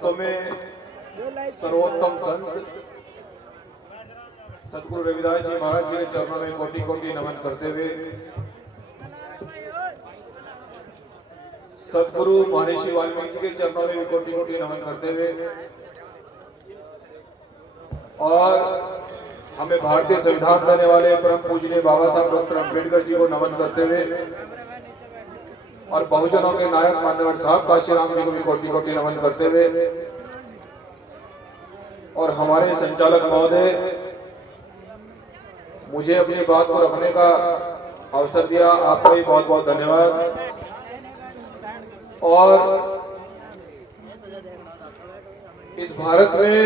संतों में सर्वोत्तम संत सदगुरु रविदास जी महाराज जी के चरणों में कोटि कोटि नमन करते हुए सदगुरु महर्षि वाल्मीकि जी के चरणों में भी कोटि कोटि नमन करते हुए और हमें भारतीय संविधान देने वाले परम पूजनीय बाबा साहब डॉक्टर अम्बेडकर जी को नमन करते हुए और बहुजनों के नायक मान्यवर साहब काशीराम जी को भी कोटि कोटि नमन करते हुए और हमारे संचालक महोदय मुझे अपनी बात को रखने का अवसर दिया, आपका भी बहुत बहुत धन्यवाद। और इस भारत में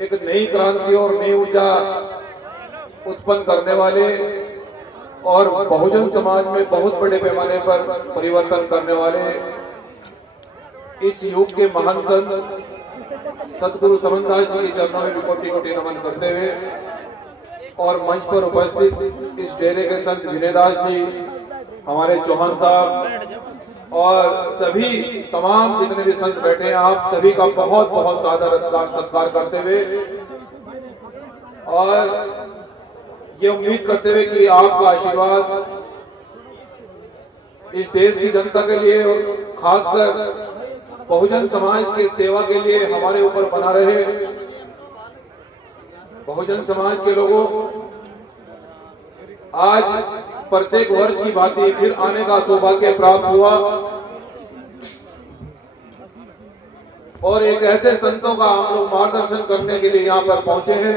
एक नई क्रांति और नई ऊर्जा उत्पन्न करने वाले और बहुजन समाज में बहुत बड़े पैमाने पर परिवर्तन करने वाले इस युग के महान संत सदगुरु समनदास जी के चरणों में भी कोटि कोटि नमन करते हुए और मंच पर उपस्थित इस डेरे के संत विनयदास जी, हमारे चौहान साहब और सभी तमाम जितने भी संत बैठे हैं, आप सभी का बहुत बहुत ज्यादा सत्कार करते हुए और ये उम्मीद करते हुए कि आपका आशीर्वाद इस देश की जनता के लिए और खासकर बहुजन समाज के सेवा के लिए हमारे ऊपर बना रहे। बहुजन समाज के लोगों, आज प्रत्येक वर्ष की भांति फिर आने का सौभाग्य प्राप्त हुआ और एक ऐसे संतों का हम लोग मार्गदर्शन करने के लिए यहाँ पर पहुंचे हैं।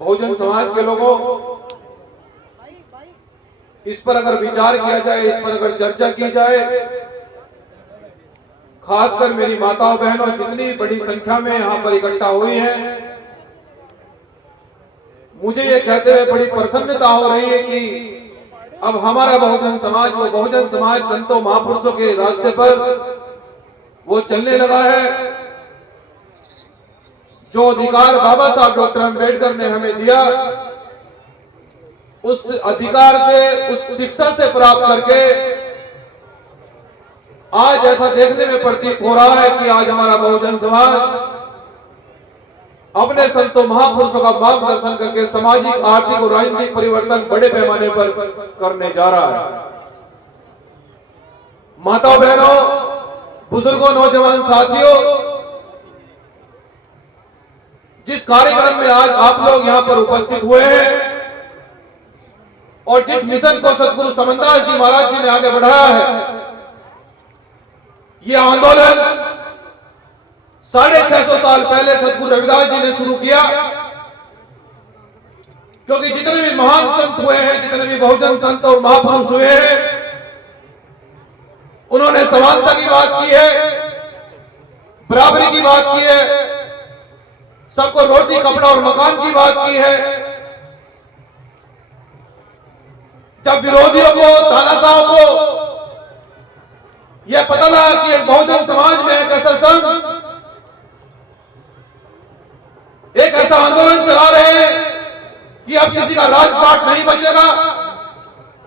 बहुजन समाज के लोगों, इस पर अगर विचार किया जाए, इस पर अगर चर्चा की जाए, खासकर मेरी माताओं बहनों जितनी बड़ी संख्या में यहाँ पर इकट्ठा हुई हैं, मुझे ये कहते हुए बड़ी प्रसन्नता हो रही है कि अब हमारा बहुजन समाज, वो बहुजन समाज संतों महापुरुषों के रास्ते पर वो चलने लगा है। जो अधिकार बाबा साहब डॉक्टर अम्बेडकर ने हमें दिया, उस अधिकार से, उस शिक्षा से प्राप्त करके आज ऐसा देखने में प्रतीत हो रहा है कि आज हमारा बहुजन समाज अपने संतों महापुरुषों का मार्गदर्शन करके सामाजिक, आर्थिक और राजनीतिक परिवर्तन बड़े पैमाने पर करने जा रहा है। माताओं बहनों, बुजुर्गों, नौजवान साथियों, जिस कार्यक्रम में आज आप लोग यहां पर उपस्थित हुए हैं और जिस मिशन को सदगुरु समनदास जी महाराज जी ने आगे बढ़ाया है, यह आंदोलन 650 साल पहले सदगुरु रविदास जी ने शुरू किया। क्योंकि जितने भी महान संत हुए हैं, जितने भी बहुजन संत और महापुरुष हुए हैं, उन्होंने समानता की बात की है, बराबरी की बात की है, सबको रोटी, कपड़ा और मकान की बात की है। जब विरोधियों को, तानाशाहों को यह पता लगा कि एक बहुजन समाज में एक ऐसा संत एक ऐसा आंदोलन चला रहे हैं कि अब किसी का राजपाट नहीं बचेगा,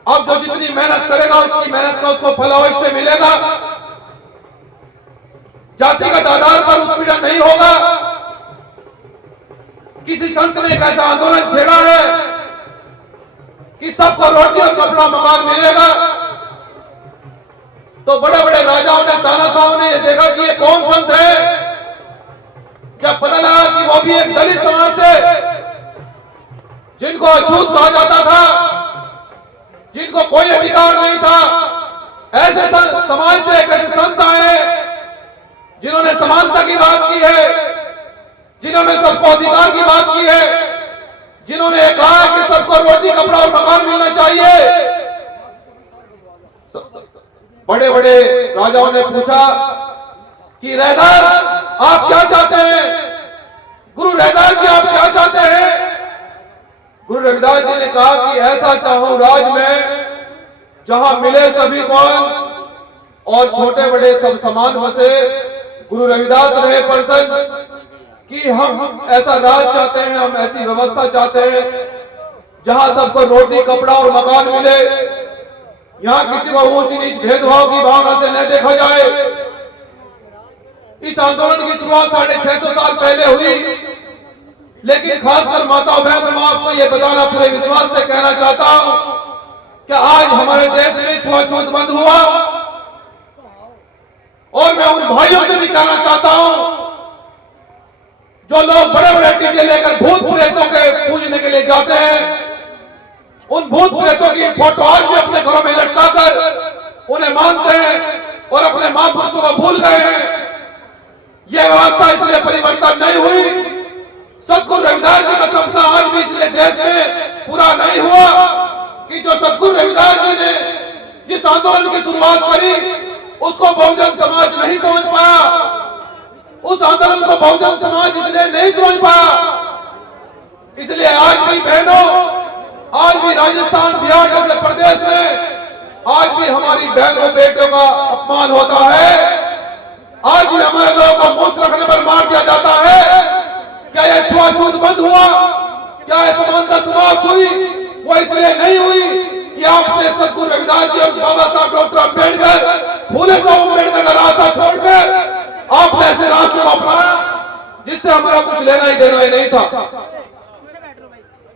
अब जो जितनी मेहनत करेगा उसकी मेहनत का उसको फल अवश्य मिलेगा, जातिगत आधार पर उत्पीड़न नहीं होगा। किसी संत ने एक ऐसा आंदोलन छेड़ा है कि सबको रोटी और कपड़ा मकान मिलेगा। तो बड़े बड़े राजाओं ने, तानाशाहों ने यह देखा कि ये कौन संत है। जब पता लगा कि वो भी एक दलित समाज से, जिनको अछूत कहा जाता था, जिनको कोई अधिकार नहीं था, ऐसे समाज से एक ऐसे संत आए जिन्होंने समानता की बात की है, जिन्होंने सबको अधिकार की बात की है, जिन्होंने कहा कि सबको रोटी, कपड़ा और मकान मिलना चाहिए। बड़े बड़े राजाओं ने पूछा कि रैदास आप क्या चाहते हैं, गुरु रैदास जी आप क्या चाहते हैं। गुरु रविदास जी ने कहा कि ऐसा चाहूं राज में जहां मिले सभी कौन और छोटे बड़े सब समान बसे। गुरु रविदास रहे प्रसन्न कि हम ऐसा राज चाहते हैं, हम ऐसी व्यवस्था चाहते हैं जहां सबको रोटी, कपड़ा और मकान मिले। यहाँ किसी को ऊंच नीच भेदभाव की भावना से न देखा जाए। इस आंदोलन की शुरुआत 650 साल पहले हुई, लेकिन खासकर माताओं बहनों, मैं आपको ये बताना पूरे विश्वास से कहना चाहता हूं कि आज हमारे देश में छुआछूत बंद हुआ। और मैं उन भाइयों से भी कहना चाहता हूं जो लोग बड़े बड़े डीजे लेकर भूत प्रेतों के पूजने के लिए जाते हैं, उन भूत प्रेतों की फोटो आज भी अपने घरों में लटकाकर उन्हें मानते हैं और अपने महापुरुषों को भूल गए हैं। यह व्यवस्था इसलिए परिवर्तन नहीं हुई। सतगुरु रविदास जी का सपना आज भी इसलिए देश में पूरा नहीं हुआ कि जो सतगुरु रविदास जी ने जिस आंदोलन की शुरुआत करी उसको बहुजन समाज नहीं समझ पाया। उस आंदोलन को बहुजन समाज इसलिए नहीं समझ पाया। इसलिए आज भी बहनों, आज भी राजस्थान बिहार जैसे प्रदेश में आज भी हमारी बहनों बेटियों का अपमान होता है। आज भी हमारे लोगों को मूंछ रखने पर मार दिया जाता है। क्या यह छुआछूत बंद हुआ? क्या यह समानता समाप्त हुई? वो इसलिए नहीं हुई कि आपने सतगुरु रविदास जी और बाबा साहब डॉक्टर अम्बेडकर, फूले साहब अम्बेडकर का रास्ता छोड़कर आपने ऐसे रास्ते को अपनाया जिससे हमारा कुछ लेना ही देना ही नहीं था।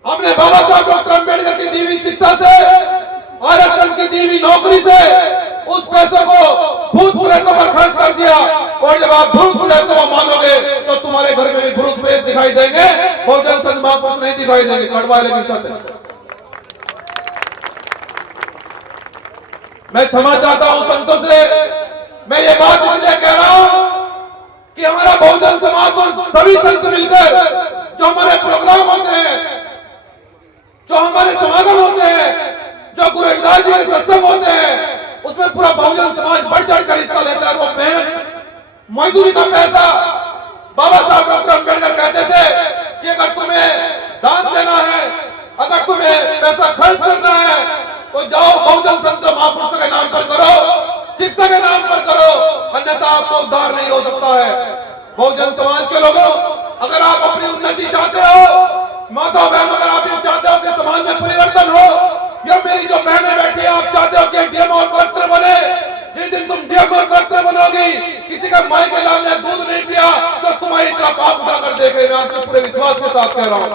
हमने बाबा साहब डॉक्टर अम्बेडकर की दी हुई शिक्षा से, आरक्षण की दी हुई नौकरी से उस पैसे को भूत प्रेतों पर खर्च कर दिया। और जब आप भूत प्रेतों को मानोगे तो तुम्हारे घर में भी भूत प्रेत दिखाई देंगे, बहुजन संघ महापुरुष नहीं दिखाई देंगे। कड़वा लेकिन सत्य। मैं क्षमा चाहता हूं संतों से। मैं ये बात इसलिए कह रहा हूं कि हमारा बहुजन समाज और सभी संत मिलकर जो हमारे प्रोग्राम होते हैं, जो हमारे समागम होते हैं, जो गुरु रविदास जी के सत्संग होते हैं, उसमें पूरा बहुजन समाज बढ़ चढ़कर हिस्सा लेता है। वो मेहनत मजदूरी का पैसा, बाबा साहब डॉक्टर अम्बेडकर कहते थे कि अगर तुम्हें दान देना है, अगर तुम्हें पैसा खर्च करना है तो जाओ बहुजन संत महापुरुषों के नाम पर करो, शिक्षा के नाम पर करो, अन्यथा आपको उद्धार नहीं हो सकता है। बहुजन समाज के लोगों, अगर आप अपनी उन्नति चाहते हो, माता बहन, अगर आप ये चाहते हो कि समाज में परिवर्तन हो, या मेरी जो बहनें बैठी आप चाहते हो कि डीएम और कलेक्टर बने, जिस दिन तुम डीएम और कलेक्टर बनोगी, किसी का माई के लाल ने दूध नहीं पिया तो तुम्हारी तरफ आंख उठाकर देखे। मैं आपसे पूरे विश्वास के साथ कह रहा हूं।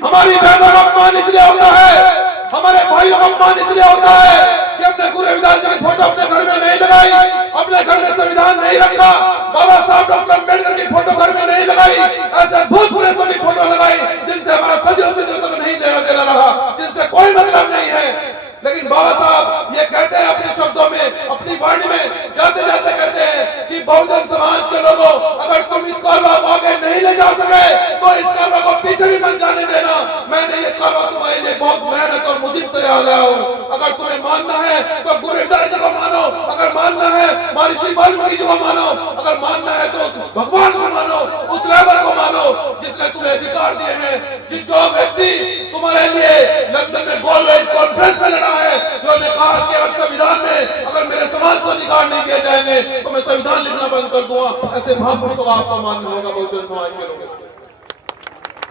हमारी बहनों का अपमान इसलिए होता है, हमारे भाइयों का अपमान इसलिए होता है कि अपने गुरु रविदास जी की फोटो अपने घर में नहीं लगाई, अपने घर में संविधान नहीं रखा, बाबा साहब डॉक्टर अम्बेडकर की फोटो घर में नहीं लगाई, ऐसे भूत प्रेतों की फोटो लगाई जिनसे हमारा सदियों से नहीं लेना देना रहा, जिनसे कोई मतलब नहीं है। लेकिन बाबा साहब ये कहते हैं अपने शब्दों में, अपनी वाणी में जाते जाते कहते हैं कि बहुजन समाज के लोगों, अगर तुम इस कारवा को आगे नहीं ले जा सके तो इस कारवा को पीछे भी मत जाने देना। मैंने ये कारवा तुम्हारे लिए बहुत मेहनत और मुसीबत से लाया हूँ। अगर तुम्हें मानना है तो गुरु रविदास जी को मानो, अगर मानना है महर्षि वाल्मीकि जी को मानो, अगर मानना है तो उस भगवान को मानो, उस लेबर को मानो जिसने तुम्हें अधिकार दिए हैं। जो व्यक्ति तुम्हारे लिए लंदन में गोलमेज कॉन्फ्रेंस में लड़ा है, जो ने कहा कि अगर संविधान में अगर मेरे समाज को अधिकार नहीं दिए जाएंगे तो मैं संविधान लिखना बंद कर दूंगा, ऐसे महापुरुषों का आपको मानना होगा। बहुजन समाज के लोग,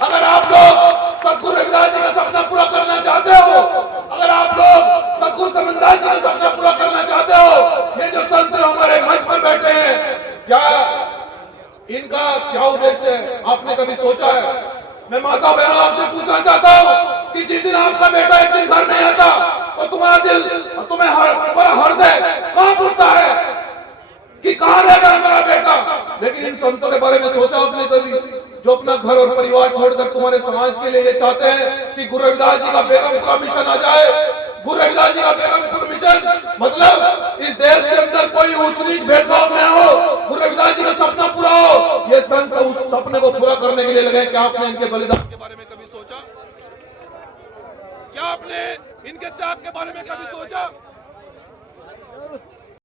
अगर आप लोग सतगुरु रविदास जी का सपना पूरा करना चाहते हो, अगर आप लोग सतगुरु समनदास जी का सपना पूरा करना चाहते हो, ये जो संत हमारे मंच पर बैठे हैं, क्या इनका क्या उद्देश्य है? आपने कभी सोचा है? मैं माता बहनों आपसे पूछना चाहता हूँ कि जिस दिन आपका बेटा एक दिन घर नहीं आता तो तुम्हारा दिल और तुम्हारा हृदय कहाँ पुरता है कि कहाँ रहेगा हमारा बेटा? लेकिन इन संतों के बारे में सोचा आपने कभी, जो अपना घर और परिवार छोड़कर तुम्हारे समाज के लिए ये चाहते हैं कि गुरु रविदास जी का बेगमपुरा मिशन आ जाए। गुरु रविदास जी का बेगमपुर मिशन मतलब इस देश के अंदर कोई ऊंच नीच भेदभाव न हो, गुरु रविदास जी का सपना पूरा हो। ये संत उस सपने को पूरा करने के लिए लगे। क्या आपने इनके बलिदान के बारे में कभी सोचा? क्या आपने इनके त्याग के बारे में कभी सोचा?